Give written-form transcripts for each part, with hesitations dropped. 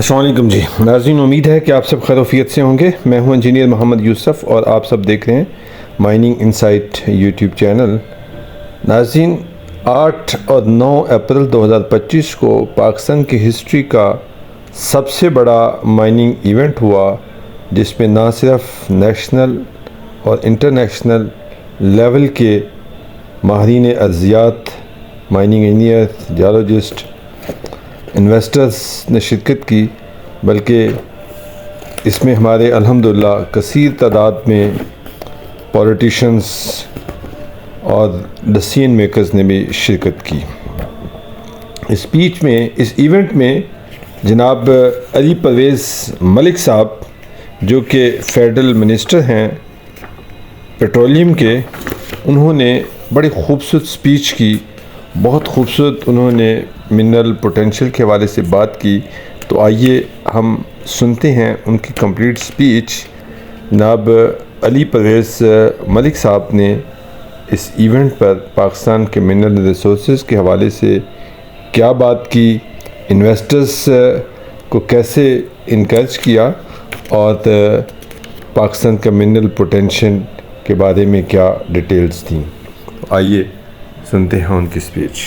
अस्सलाम वालेकुम जी नाज़रीन, उम्मीद है कि आप सब खैरियत से होंगे। मैं हूं इंजीनियर मोहम्मद यूसुफ और आप सब देख रहे हैं माइनिंग इनसाइट यूट्यूब चैनल। नाज़रीन, 8 और 9 अप्रैल 2025 को पाकिस्तान की हिस्ट्री का सबसे बड़ा माइनिंग इवेंट हुआ, जिसमें ना सिर्फ नेशनल और इंटरनेशनल लेवल के माहिरीन अर्ज़ियात, माइनिंग इंजीनियर, जियोलॉजिस्ट, इन्वेस्टर्स ने शिरकत की, बल्कि इसमें हमारे अल्हम्दुलिल्लाह कसीर तादाद में पॉलिटिशियंस और डिसीजन मेकर्स ने भी शिरकत की। इस इवेंट में जनाब अली परवेज़ मलिक साहब, जो कि फेडरल मिनिस्टर हैं पेट्रोलियम के, उन्होंने बड़ी खूबसूरत स्पीच की। बहुत खूबसूरत उन्होंने मिनरल पोटेंशियल के हवाले से बात की। तो आइए हम सुनते हैं उनकी कंप्लीट स्पीच। जनाब अली परवेज़ मलिक साहब ने इस इवेंट पर पाकिस्तान के मिनरल रिसोर्सेज के हवाले से क्या बात की, इन्वेस्टर्स को कैसे इनकरेज किया और पाकिस्तान का मिनरल पोटेंशियल के बारे में क्या डिटेल्स थी। आइए सुनते हैं उनकी speech.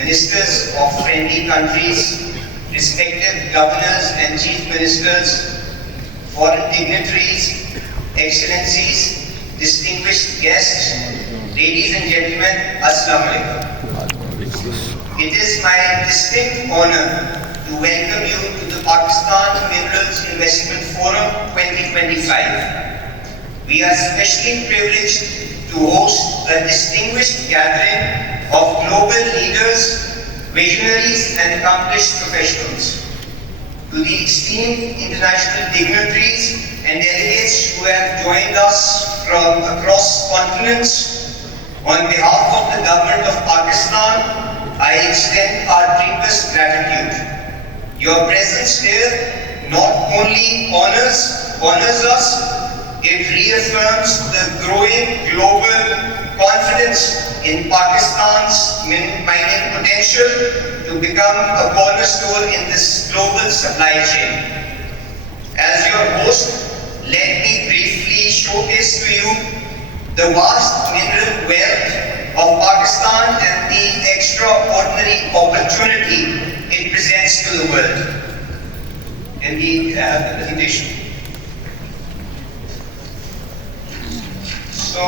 Ministers of friendly countries, respected governors and chief ministers, foreign dignitaries, excellencies, distinguished guests, ladies and gentlemen, Assalamu alaikum. It is my distinct honor to welcome you to the Pakistan Minerals Investment Forum 2025. We are especially privileged to host a distinguished gathering of global leaders, visionaries and accomplished professionals. To the esteemed international dignitaries and delegates who have joined us from across continents, on behalf of the government of Pakistan, I extend our deepest gratitude. Your presence here not only honors us, it reaffirms the growing global confidence in Pakistan's mining potential to become a cornerstone in this global supply chain. As your host, let me briefly showcase to you the vast mineral wealth of Pakistan and the extraordinary opportunity it presents to the world. And we have the presentation. So,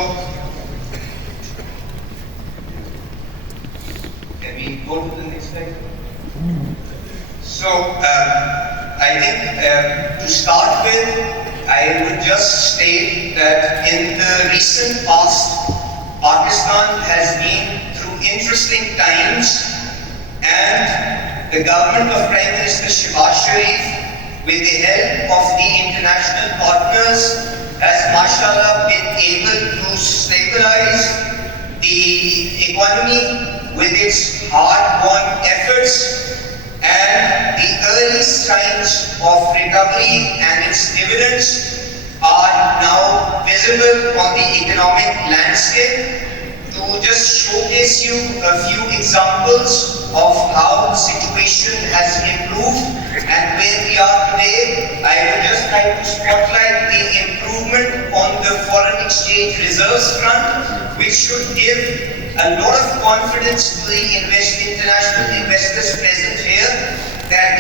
can we go to the next slide? So, I think to start with, I would just state that in the recent past, Pakistan has been through interesting times, and the government of Prime Minister Shehbaz Sharif, with the help of the international partners, has mashallah been able to stabilize the economy with its hard-won efforts, and the early signs of recovery and its dividends are now visible on the economic landscape. To just showcase you a few examples of how the situation has improved and where we are today, I would just like to spotlight the improvement on the foreign exchange reserves front, which should give a lot of confidence to the international investors present here that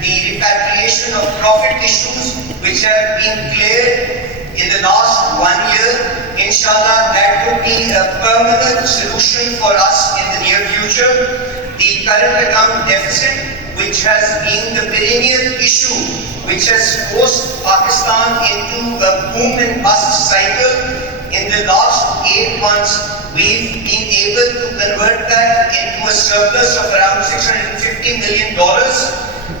the repatriation of profit issues which have been cleared in the last 1 year, inshallah, that would be a permanent solution for us in the near future. The current account deficit, which has been the perennial issue, which has forced Pakistan into a boom and bust cycle, in the last 8 months, we've been able to convert that into a surplus of around $650 million.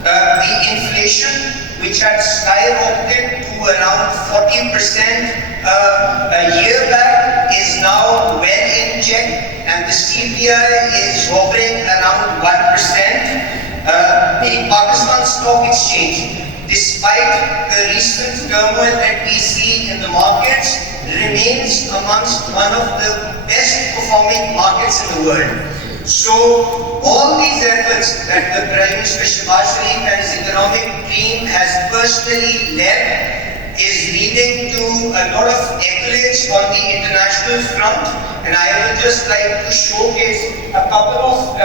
The inflation, which had skyrocketed to around 40% a year back, is now well in check, and the CPI is hovering around 1%. The Pakistan Stock Exchange, despite the recent turmoil that we see in the markets, remains amongst one of the best performing markets in the world. So all these efforts that the Prime Minister Shehbaz Sharif and his economic team has personally led is leading to a lot of accolades on the international front, and I would just like to showcase a couple of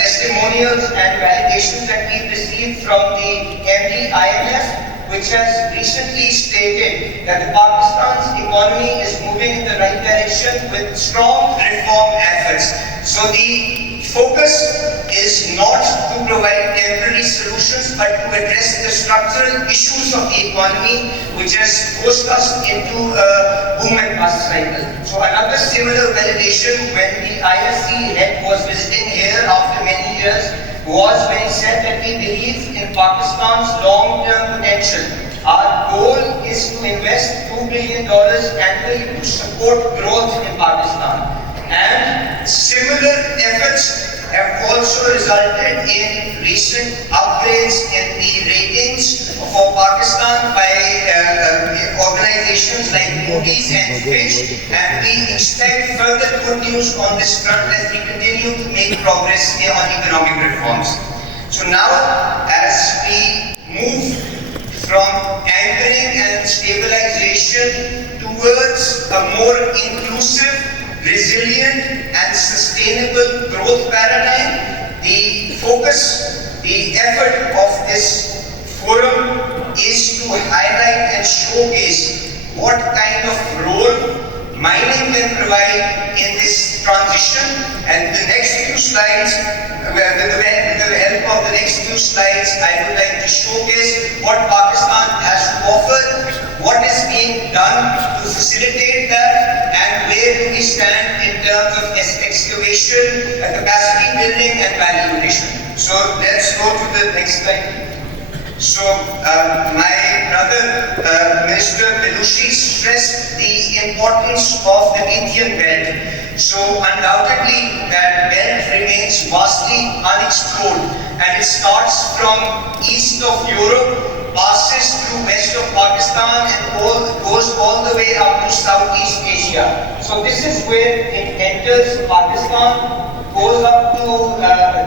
testimonials and validations that we've received from the MD IMF, which has recently stated that Pakistan's economy is moving in the right direction with strong reform efforts. So the focus is not to provide temporary solutions, but to address the structural issues of the economy, which has forced us into a boom and bust cycle. So another similar validation when the IFC head was visiting here after many years was when he said that we believe in Pakistan's long-term potential. Our goal is to invest $2 billion annually to support growth in Pakistan. And similar efforts have also resulted in recent upgrades in the ratings for Pakistan by organizations like Moody's and Fitch, and we expect further good news on this front as we continue to make progress on economic reforms. So now, as we move from anchoring and stabilization towards a more inclusive, resilient and sustainable growth paradigm, the focus, the effort of this forum is to highlight and showcase what kind of role mining can provide in this transition. And the next few slides, with the help of the next few slides, I would like to showcase what Pakistan has to offer, what is being done to facilitate that, and where do we stand in terms of excavation, capacity building and value addition. So let's go to the next slide. So my brother Minister Belushi stressed the importance of the lithium belt. So undoubtedly that belt remains vastly unexplored, and it starts from east of Europe, passes through west of Pakistan and goes all the way up to Southeast Asia. So this is where it enters Pakistan, goes up to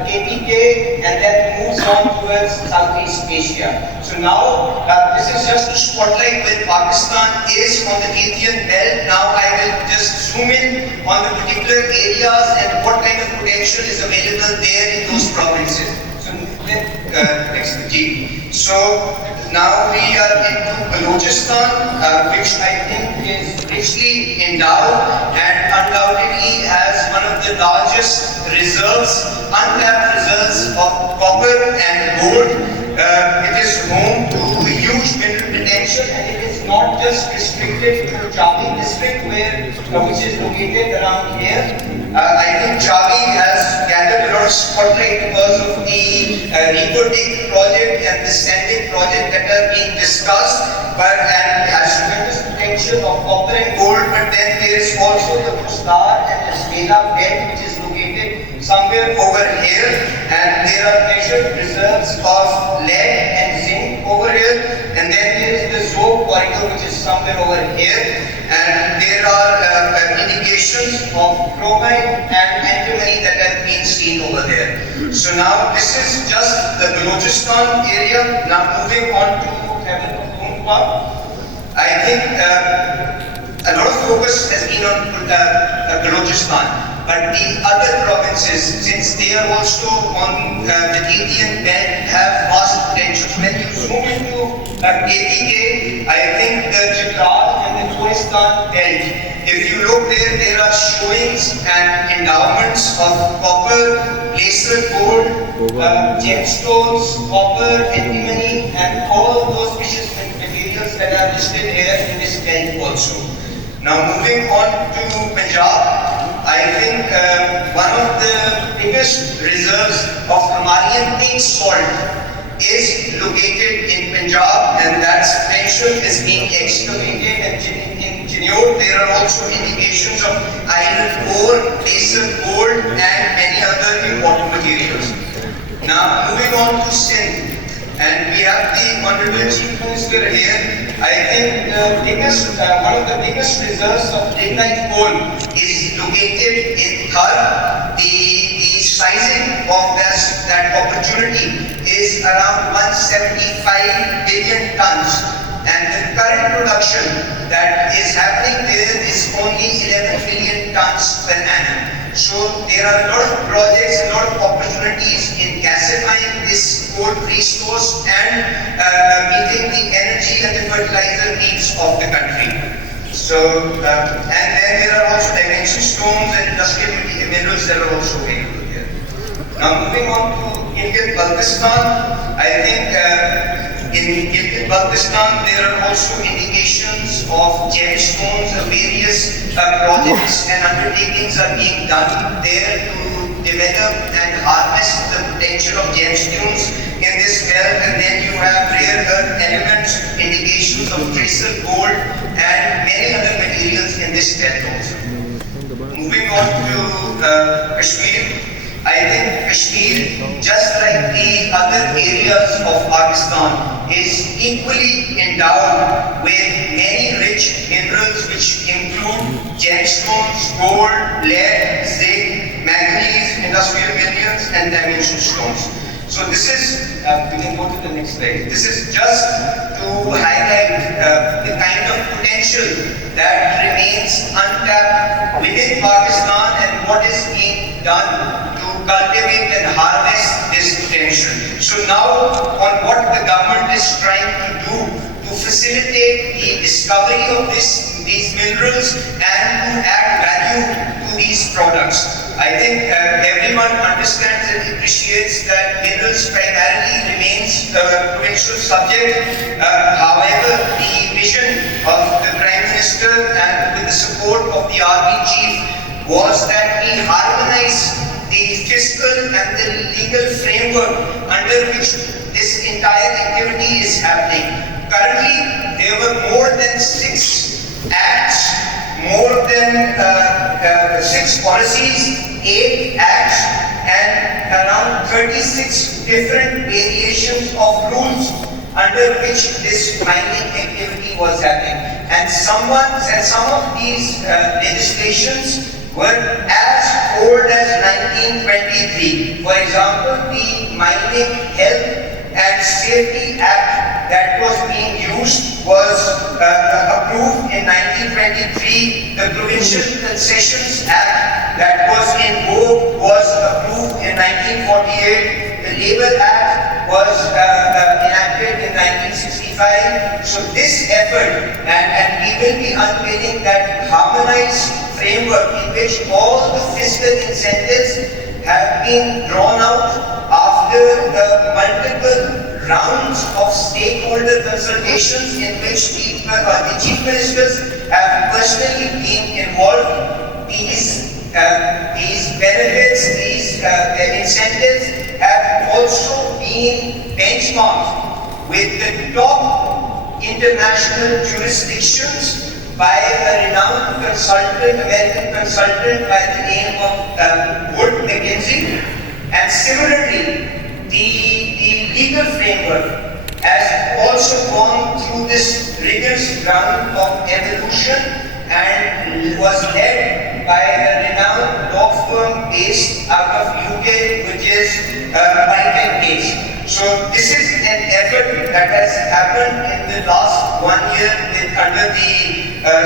APK, and then moves on towards Southeast Asia. So now this is just to spotlight where Pakistan is on the lithium belt. Now I will just zoom in on the particular areas and what kind of potential is available there in those provinces. So next G. So now we are into Balochistan, which I think is richly endowed and undoubtedly has one of the largest reserves, untapped reserves of copper and gold. It is home to huge mineral potential, and it is not just restricted to Chavi district, which is located around here. I think Chavi has gathered a lot of spotlight because of the Ricotic project and the Sandic project that are being discussed, and has tremendous potential of copper and gold. But then there is also the Mustar and the Smela belt, which is located somewhere over here, and there are measured reserves of lead and zinc over here, and then there is the Zob corridor, which is somewhere over here, and there are indications of chromite and antimony that have been seen over there. So now this is just the Balochistan area. Now moving on to Khyber Pakhtunkhwa. I think a lot of focus has been on Balochistan. But the other provinces, since they are also on the lithium belt, have vast potential. When you zoom into APK, I think the Chitral and the Khoistan belt, if you look there, there are showings and endowments of copper, placer gold, gemstones, copper, antimony, and all those precious materials that are listed here in this belt also. Now moving on to Punjab, I think one of the biggest reserves of Himalayan pink salt is located in Punjab, and that potential is being excavated and engineered. There are also indications of iron ore, placer gold, and many other important materials. Now moving on to Sindh. And we have the Honorable Chief Minister here. I think one of the biggest reserves of lignite coal is located in Thar. The sizing of that opportunity is around 175 billion tons. And the current production that is happening there is only 11 million tons per annum. So there are a lot of projects, a lot of opportunities in gasifying this coal resource and meeting the energy and the fertilizer needs of the country. So, and then there are also dimension stones and industrial minerals that are also available here. Now moving on to Gilgit-Baltistan, I think in Gilgit-Baltistan there are also indications of gemstones, various projects and undertakings are being done there to develop and harness the potential of gemstones in this belt. And then you have rare earth elements, indications of tracer gold and many other materials in this belt also. Moving on to Kashmir. I think Kashmir, just like the other areas of Pakistan, is equally endowed with many rich minerals which include gemstones, gold, lead, zinc, manganese, industrial minerals and dimension stones. So this is, we can go to the next slide. This is just to highlight the kind of potential that remains untapped within Pakistan and what is being done to cultivate and harness this potential. So now on what the government is trying to do to facilitate the discovery of these minerals and to add value to these products. I think everyone understands and appreciates that minerals primarily remains a provincial subject. However, the vision of the Prime Minister and with the support of the Army Chief was that we harmonize the fiscal and the legal framework under which this entire activity is happening. Currently, there were more than 6 acts, more than 6 policies, 8 acts, and around 36 different variations of rules under which this mining activity was happening. And some of these legislations were as old as 1923. For example, the Mining Health and Safety Act that was being used was approved in 1923. The Provincial Concessions Act that was in vogue was approved in 1948. The Labour Act was enacted in 1965. So this effort, and we will be unveiling that harmonized framework in which all the fiscal incentives have been drawn out after the multiple rounds of stakeholder consultations in which the chief ministers have personally been involved. These benefits, these incentives have also been benchmarked with the top international jurisdictions by a renowned consultant, American consultant by the name of Wood McKinsey. And similarly, the legal framework has also gone through this rigorous round of evolution and was led by a renowned law firm based out of UK, which is Malik So this is an effort that has happened in the last 1 year under the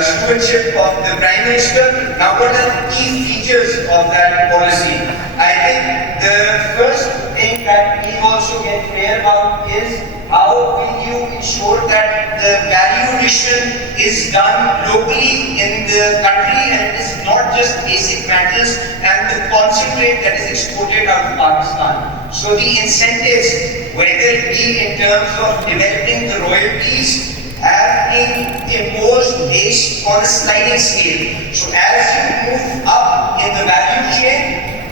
stewardship of the Prime Minister. Now what are the key features of that policy? I think the first thing that we also get clear about is how will you ensure that the value addition is done locally in the country and it is not just basic metals and the concentrate that is exported out of Pakistan. So the incentives, whether it be in terms of developing the royalties, have been imposed based on a sliding scale. So as you move up in the value chain,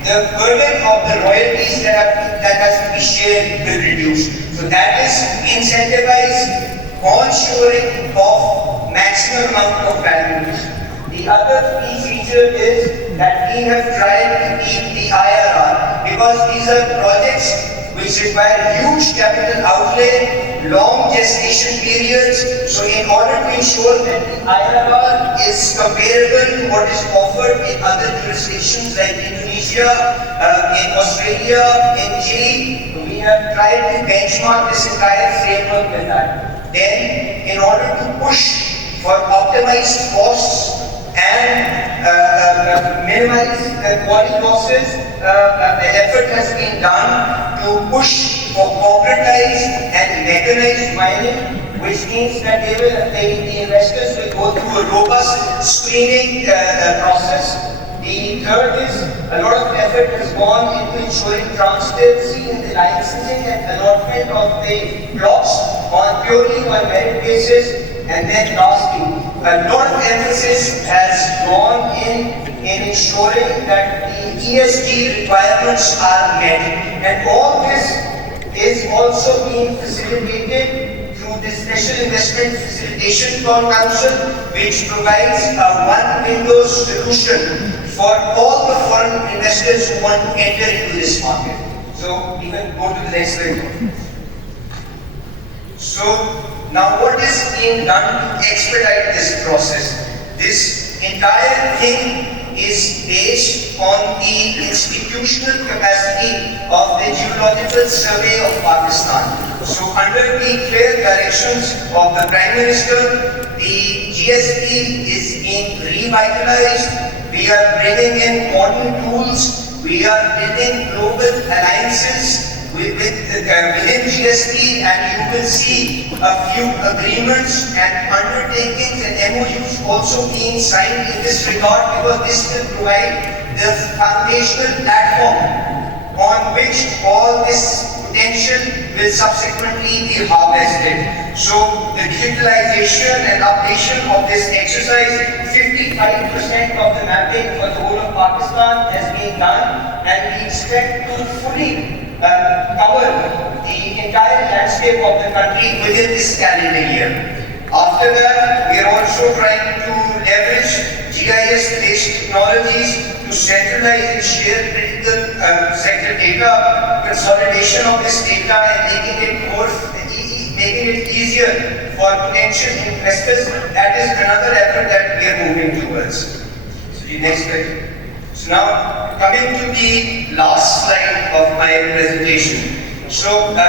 the burden of the royalties that has to be shared will reduce. So that is incentivized onshoring of maximum amount of values. The other key feature is that we have tried to keep the IRR because these are projects which require huge capital outlay, long gestation periods. So in order to ensure that the IRR is comparable to what is offered in other jurisdictions like Indonesia, in Australia, in Chile, we have tried to benchmark this entire framework with that. Then, in order to push for optimized costs and minimize quality losses, an effort has been done to push for corporatized and mechanized mining, which means that the investors will go through a robust screening process. The third is a lot of effort has gone into ensuring transparency in the licensing and allotment of the blocks purely on merit basis. And then lastly, a lot of emphasis has gone in ensuring that the ESG requirements are met. And all this is also being facilitated through the Special Investment Facilitation Council, which provides a one-window solution for all the foreign investors who want to enter into this market. So we can go to the next slide. So now what is being done to expedite this process? This entire thing is based on the institutional capacity of the Geological Survey of Pakistan. So under the clear directions of the Prime Minister, the GSP is being revitalized. We are bringing in modern tools. We are building global alliances within GSP, and you will see a few agreements and undertakings and MOUs also being signed in this regard, because this will provide the foundational platform on which all this potential will subsequently be harvested. So the digitalization and updation of this exercise, 55% of the mapping for the whole of Pakistan has been done, and we expect to fully cover the entire landscape of the country within this calendar year. After that, we are also trying to leverage GIS-based technologies to centralize and share critical sector data, consolidation of this data, and making it easier for potential investors. That is another effort that we are moving towards. So the next slide. So now, coming to the last slide of my presentation. So the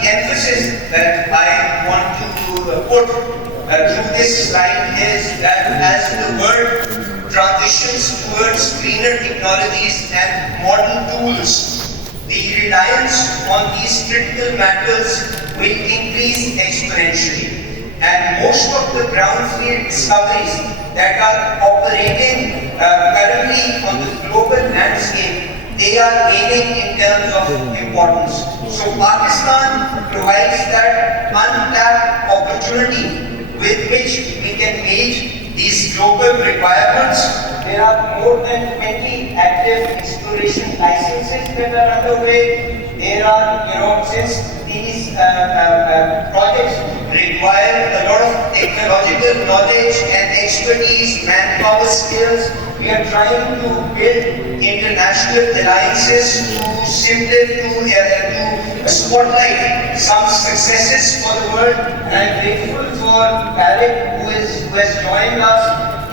emphasis that I want to put through this slide is that as the world transitions towards greener technologies and modern tools, the reliance on these critical metals will increase exponentially. And most of the brownfield discoveries that are operating currently on the global landscape, they are gaining in terms of importance. So Pakistan provides that untapped opportunity with which we can meet these global requirements. There are more than 20 active exploration licenses that are underway. There are, since these projects require a lot of technological knowledge and expertise, manpower skills, we are trying to build international alliances to spotlight some successes for the world. And I'm grateful for Malik, who has joined us,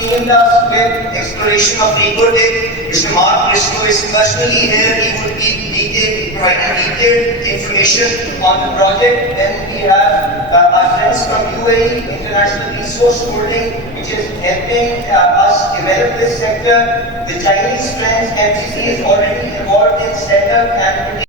teamed us with exploration of Recorded. Mr. Mark Briscoe is personally here. He will be providing detailed information on the project. Then we have our friends from UAE, International Resource Holding, which is helping us develop this sector. The Chinese friends, MCC, is already involved in setup and